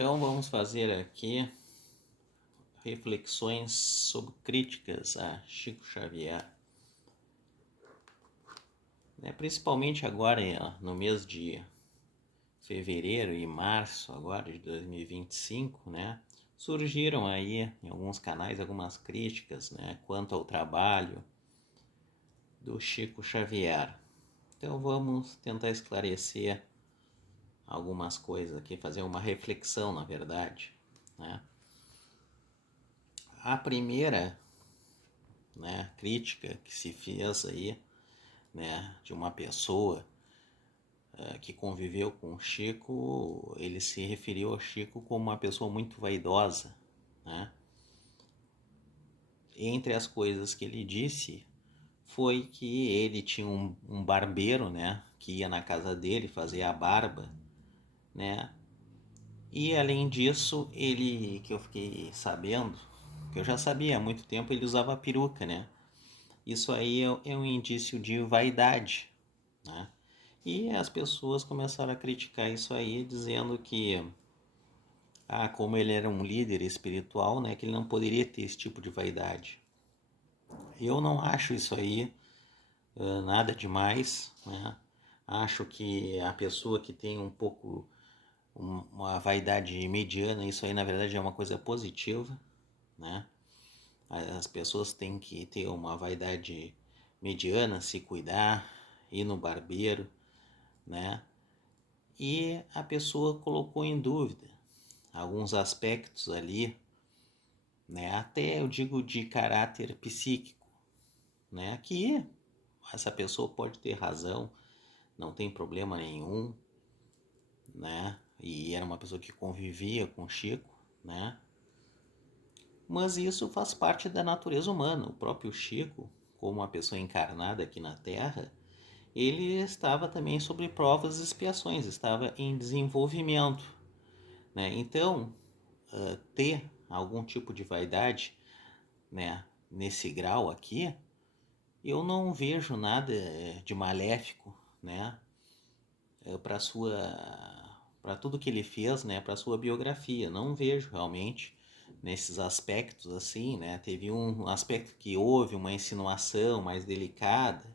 Então vamos fazer aqui reflexões sobre críticas a Chico Xavier. Principalmente agora no mês de fevereiro e março agora de 2025, surgiram aí em alguns canais algumas críticas, quanto ao trabalho do Chico Xavier. Então vamos tentar esclarecer algumas coisas aqui, fazer uma reflexão, na verdade, A primeira, crítica que se fez aí, de uma pessoa que conviveu com o Chico, ele se referiu ao Chico como uma pessoa muito vaidosa, Entre as coisas que ele disse foi que ele tinha um barbeiro, que ia na casa dele fazer a barba, E além disso, ele, que eu fiquei sabendo, que eu já sabia há muito tempo, ele usava peruca, Isso aí é um indício de vaidade, E as pessoas começaram a criticar isso aí, dizendo que, como ele era um líder espiritual, que ele não poderia ter esse tipo de vaidade. Eu não acho isso aí nada demais, Acho que a pessoa que tem um pouco uma vaidade mediana, isso aí na verdade é uma coisa positiva, As pessoas têm que ter uma vaidade mediana, se cuidar, ir no barbeiro, E a pessoa colocou em dúvida alguns aspectos ali, até eu digo de caráter psíquico, que essa pessoa pode ter razão, não tem problema nenhum, E era uma pessoa que convivia com o Chico, Mas isso faz parte da natureza humana. O próprio Chico, como uma pessoa encarnada aqui na Terra, ele estava também sobre provas e expiações, estava em desenvolvimento, Então, ter algum tipo de vaidade, nesse grau aqui, eu não vejo nada de maléfico, para tudo que ele fez, para sua biografia. Não vejo realmente nesses aspectos assim, Teve um aspecto que houve uma insinuação mais delicada,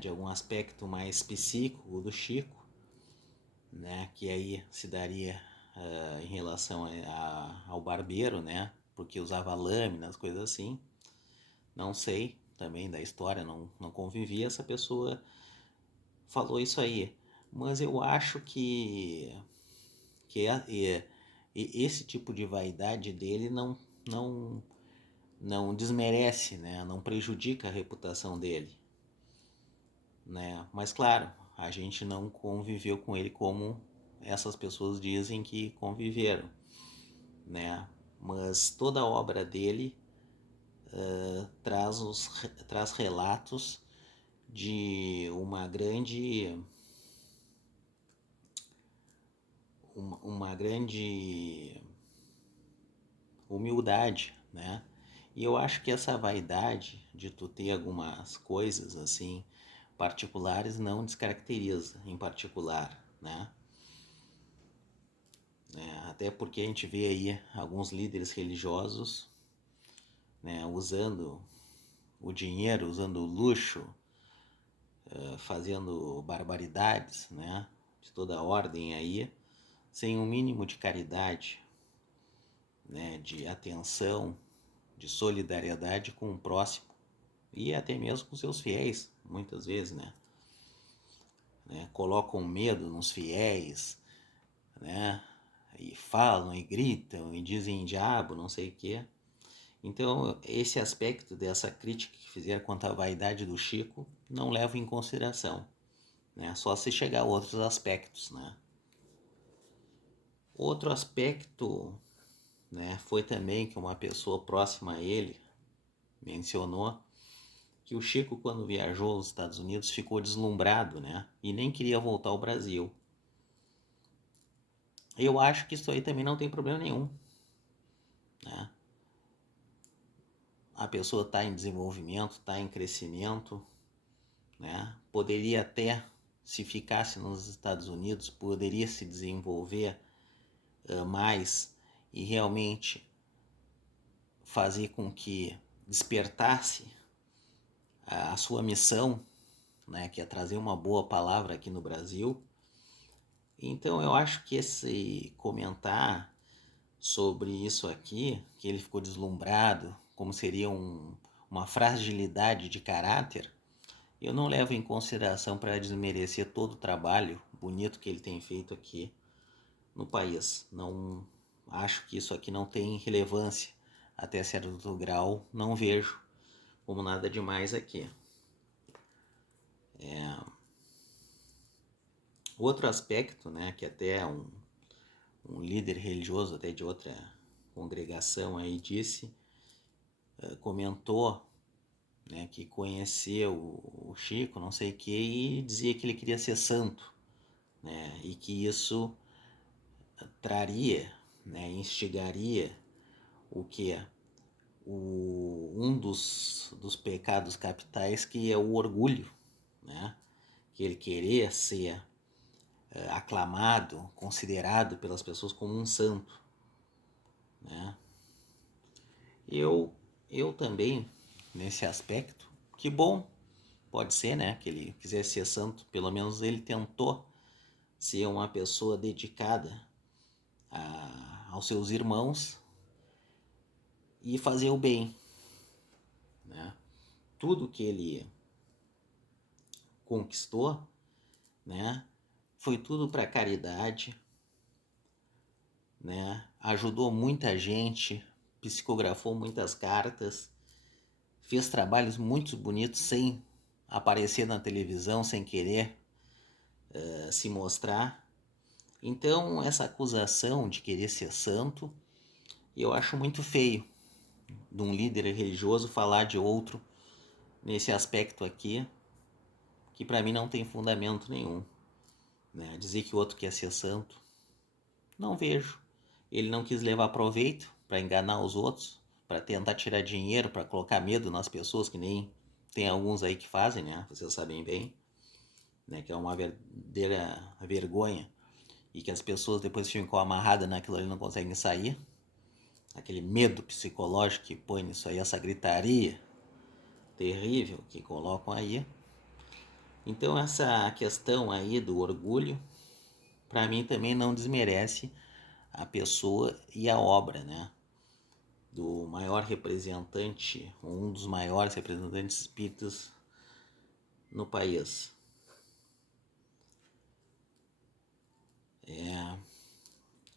de algum aspecto mais psíquico do Chico, que aí se daria em relação ao barbeiro, porque usava lâminas, coisas assim. Não sei também da história, não convivi, essa pessoa falou isso aí. Mas eu acho que esse tipo de vaidade dele não desmerece, não prejudica a reputação dele. Mas claro, a gente não conviveu com ele como essas pessoas dizem que conviveram, Mas toda a obra dele traz relatos de uma grande humildade, E eu acho que essa vaidade de tu ter algumas coisas assim particulares não descaracteriza em particular, Até porque a gente vê aí alguns líderes religiosos, usando o dinheiro, usando o luxo, fazendo barbaridades, de toda ordem aí, sem um mínimo de caridade, de atenção, de solidariedade com o próximo e até mesmo com seus fiéis, muitas vezes, colocam medo nos fiéis, e falam e gritam e dizem diabo, não sei o que. Então esse aspecto dessa crítica que fizeram quanto à vaidade do Chico não levo em consideração, só se chegar a outros aspectos, Outro aspecto, foi também que uma pessoa próxima a ele mencionou que o Chico, quando viajou aos Estados Unidos, ficou deslumbrado, e nem queria voltar ao Brasil. Eu acho que isso aí também não tem problema nenhum, A pessoa está em desenvolvimento, está em crescimento, Poderia até, se ficasse nos Estados Unidos, poderia se desenvolver mais e realmente fazer com que despertasse a sua missão, né, que é trazer uma boa palavra aqui no Brasil. Então eu acho que esse comentar sobre isso aqui, que ele ficou deslumbrado, como seria uma fragilidade de caráter, eu não levo em consideração para desmerecer todo o trabalho bonito que ele tem feito aqui no país. Não acho que isso aqui não tem relevância até certo grau, não vejo como nada demais aqui. Outro aspecto, né, que até um líder religioso até de outra congregação aí disse, comentou, né, que conheceu o Chico, não sei o que, e dizia que ele queria ser santo, né, e que isso traria, né, instigaria o que? Um dos pecados capitais, que é o orgulho, né, que ele querer ser aclamado, considerado pelas pessoas como um santo, né. Eu também, nesse aspecto, que bom, pode ser, né, que ele quisesse ser santo, pelo menos ele tentou ser uma pessoa dedicada aos seus irmãos e fazer o bem, né. Tudo que ele conquistou, né, foi tudo para caridade, né, ajudou muita gente, psicografou muitas cartas, fez trabalhos muito bonitos sem aparecer na televisão, sem querer se mostrar. Então essa acusação de querer ser santo, eu acho muito feio de um líder religioso falar de outro nesse aspecto aqui, que para mim não tem fundamento nenhum, né? Dizer que o outro quer ser santo, não vejo. Ele não quis levar proveito para enganar os outros, para tentar tirar dinheiro, para colocar medo nas pessoas, que nem tem alguns aí que fazem, né? Vocês sabem bem, né? Que é uma verdadeira vergonha, e que as pessoas depois ficam amarradas naquilo ali e não conseguem sair. Aquele medo psicológico que põe nisso aí, essa gritaria terrível que colocam aí. Então essa questão aí do orgulho, para mim também não desmerece a pessoa e a obra, né, do maior representante, um dos maiores representantes espíritas no país.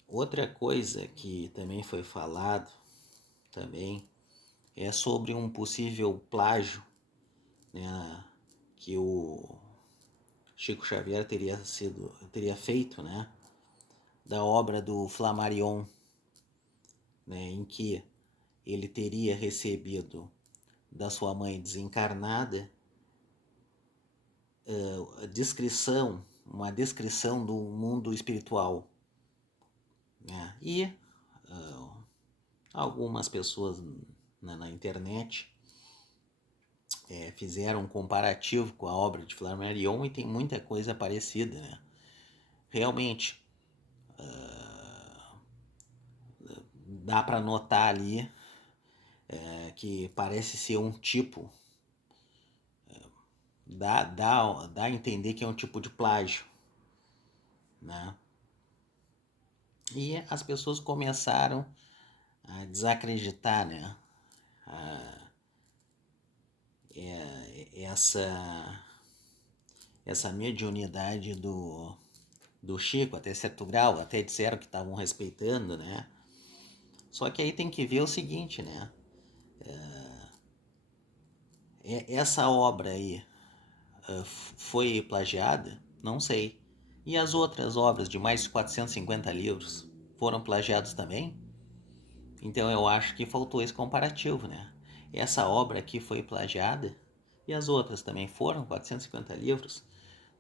Outra coisa que também foi falado também é sobre um possível plágio, né, que o Chico Xavier teria feito, né, da obra do Flammarion, né, em que ele teria recebido da sua mãe desencarnada uma descrição do mundo espiritual, né, e algumas pessoas na internet fizeram um comparativo com a obra de Flammarion, e tem muita coisa parecida, né? Realmente dá para notar ali que parece ser um tipo, dá a entender que é um tipo de plágio, né? E as pessoas começaram a desacreditar, né, essa mediunidade do Chico, até certo grau, até disseram que estavam respeitando, né? Só que aí tem que ver o seguinte, né? Essa obra aí foi plagiada? Não sei. E as outras obras de mais de 450 livros foram plagiados também? Então eu acho que faltou esse comparativo, né? Essa obra aqui foi plagiada e as outras também foram 450 livros,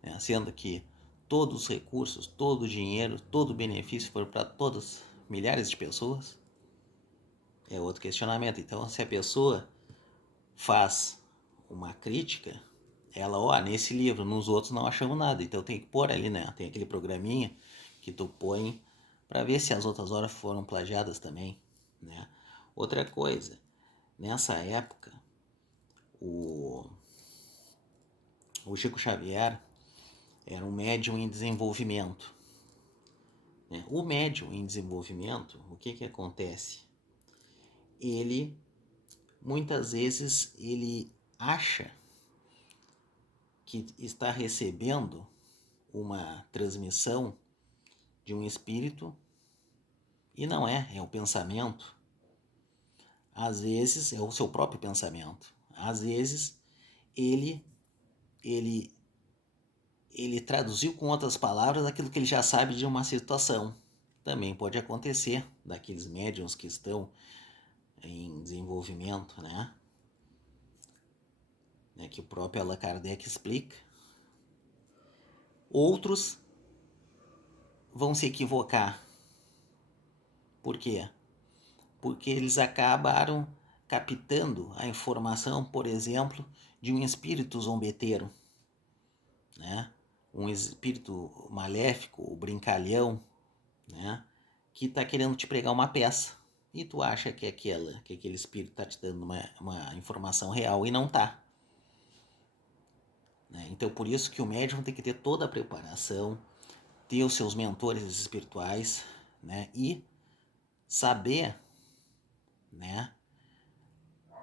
né? Sendo que todos os recursos, todo o dinheiro, todo o benefício foram para todas milhares de pessoas. É outro questionamento. Então, se a pessoa faz uma crítica, ela, nesse livro, nos outros não achamos nada, então tem que pôr ali, né? Tem aquele programinha que tu põe para ver se as outras obras foram plagiadas também, né? Outra coisa, nessa época, o Chico Xavier era um médium em desenvolvimento, né? O médium em desenvolvimento, o que acontece? Ele, muitas vezes, ele acha que está recebendo uma transmissão de um espírito e não é o pensamento. Às vezes é o seu próprio pensamento. Às vezes ele traduziu com outras palavras aquilo que ele já sabe de uma situação. Também pode acontecer daqueles médiuns que estão em desenvolvimento, né? Que o próprio Allan Kardec explica. Outros vão se equivocar. Por quê? Porque eles acabaram captando a informação, por exemplo, de um espírito zombeteiro, né? Um espírito maléfico, o brincalhão, né? Que está querendo te pregar uma peça e tu acha que aquele espírito está te dando uma informação real e não está. Né? Então, por isso que o médium tem que ter toda a preparação, ter os seus mentores espirituais, né? E saber, né?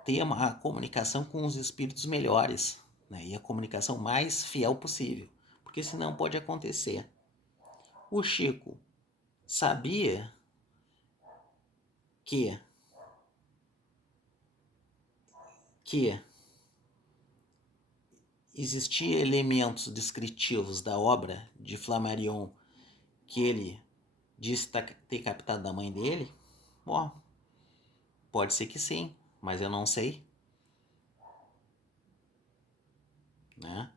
Ter uma comunicação com os espíritos melhores, né? E a comunicação mais fiel possível, porque senão pode acontecer. O Chico sabia que existia elementos descritivos da obra de Flammarion que ele disse ter captado da mãe dele. Bom, pode ser que sim, mas eu não sei, né?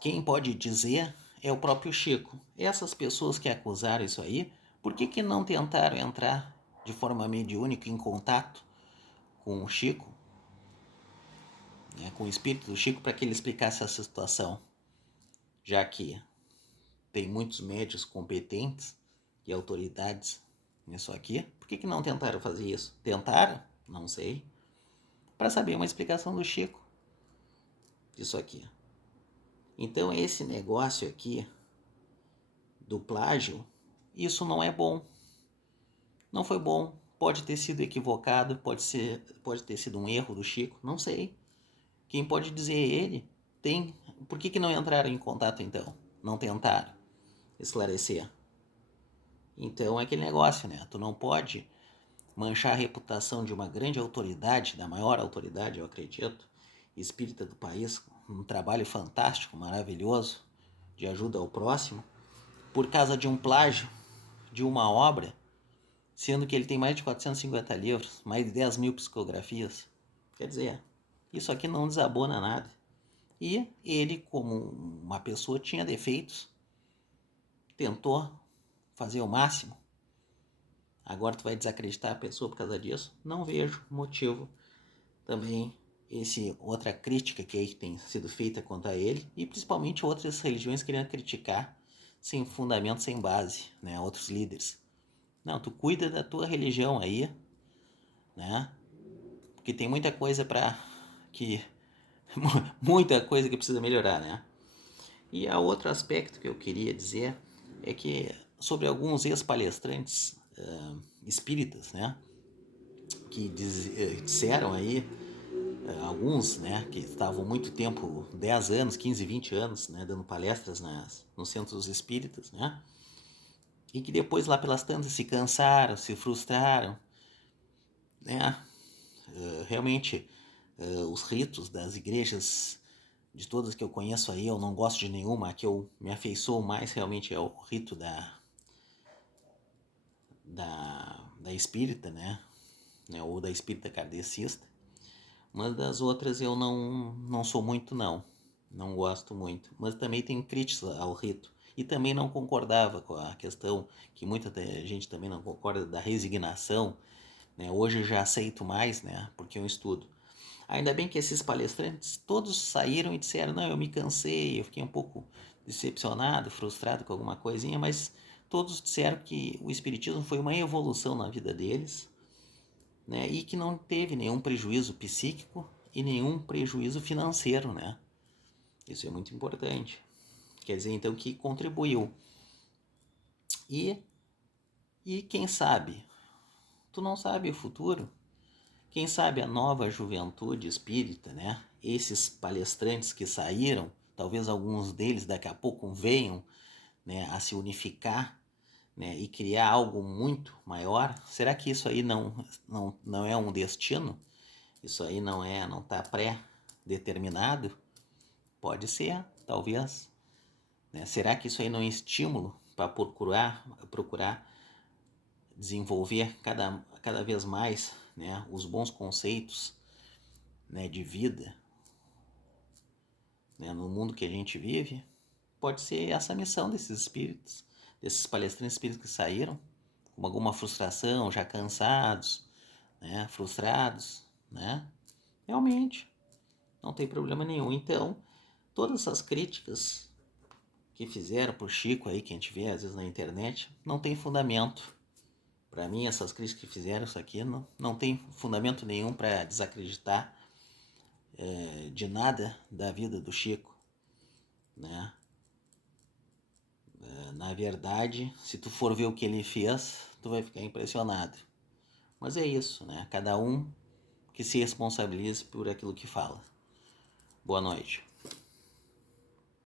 Quem pode dizer é o próprio Chico. Essas pessoas que acusaram isso aí, por que não tentaram entrar de forma mediúnica em contato com o Chico, né, com o espírito do Chico, para que ele explicasse essa situação? Já que tem muitos médios competentes e autoridades nisso aqui, por que não tentaram fazer isso? Tentaram? Não sei. Para saber uma explicação do Chico disso aqui. Então esse negócio aqui do plágio, isso não é bom. Não foi bom. Pode ter sido equivocado, pode ter sido um erro do Chico, não sei. Quem pode dizer é ele. Por que não entraram em contato então? Não tentaram esclarecer. Então é aquele negócio, né? Tu não pode manchar a reputação de uma grande autoridade, da maior autoridade, eu acredito, espírita do país, um trabalho fantástico, maravilhoso, de ajuda ao próximo, por causa de um plágio de uma obra, sendo que ele tem mais de 450 livros, mais de 10 mil psicografias. Quer dizer, isso aqui não desabona nada. E ele, como uma pessoa, tinha defeitos, tentou fazer o máximo. Agora tu vai desacreditar a pessoa por causa disso? Não vejo motivo. Também outra crítica que tem sido feita contra ele, e principalmente outras religiões querendo criticar sem fundamento, sem base, né? Outros líderes. Não, tu cuida da tua religião aí, né? Porque tem muita coisa muita coisa que precisa melhorar, né? E há outro aspecto que eu queria dizer é que sobre alguns ex-palestrantes espíritas, né? Que disseram aí, alguns, né, que estavam muito tempo, 10 anos, 15, 20 anos, né, dando palestras nos centros espíritas, né, e que depois lá pelas tantas se cansaram, se frustraram, né, realmente os ritos das igrejas, de todas que eu conheço aí, eu não gosto de nenhuma, a que eu me afeiçoo mais realmente é o rito da espírita, né, ou da espírita kardecista. Mas das outras eu não sou muito, não gosto muito. Mas também tenho críticas ao rito. E também não concordava com a questão, que muita gente também não concorda, da resignação. Né? Hoje eu já aceito mais, né? Porque eu estudo. Ainda bem que esses palestrantes todos saíram e disseram, não, eu me cansei, eu fiquei um pouco decepcionado, frustrado com alguma coisinha, mas todos disseram que o espiritismo foi uma evolução na vida deles, né? E que não teve nenhum prejuízo psíquico e nenhum prejuízo financeiro, né? Isso é muito importante. Quer dizer, então, que contribuiu. E quem sabe? Tu não sabe o futuro? Quem sabe a nova juventude espírita, né? Esses palestrantes que saíram, talvez alguns deles daqui a pouco venham, né, a se unificar, né, e criar algo muito maior. Será que isso aí não é um destino? Isso aí não está pré-determinado? Pode ser, talvez. Né? Será que isso aí não é estímulo para procurar desenvolver cada vez mais, né, os bons conceitos, né, de vida, né, no mundo que a gente vive? Pode ser essa a missão desses espíritos, desses palestrantes espíritos que saíram, com alguma frustração, já cansados, né, frustrados, né? Realmente, não tem problema nenhum. Então, todas essas críticas que fizeram por Chico aí, que a gente vê às vezes na internet, não tem fundamento. Para mim, essas críticas que fizeram isso aqui não tem fundamento nenhum para desacreditar de nada da vida do Chico, né? Na verdade, se tu for ver o que ele fez, tu vai ficar impressionado. Mas é isso, né? Cada um que se responsabilize por aquilo que fala. Boa noite.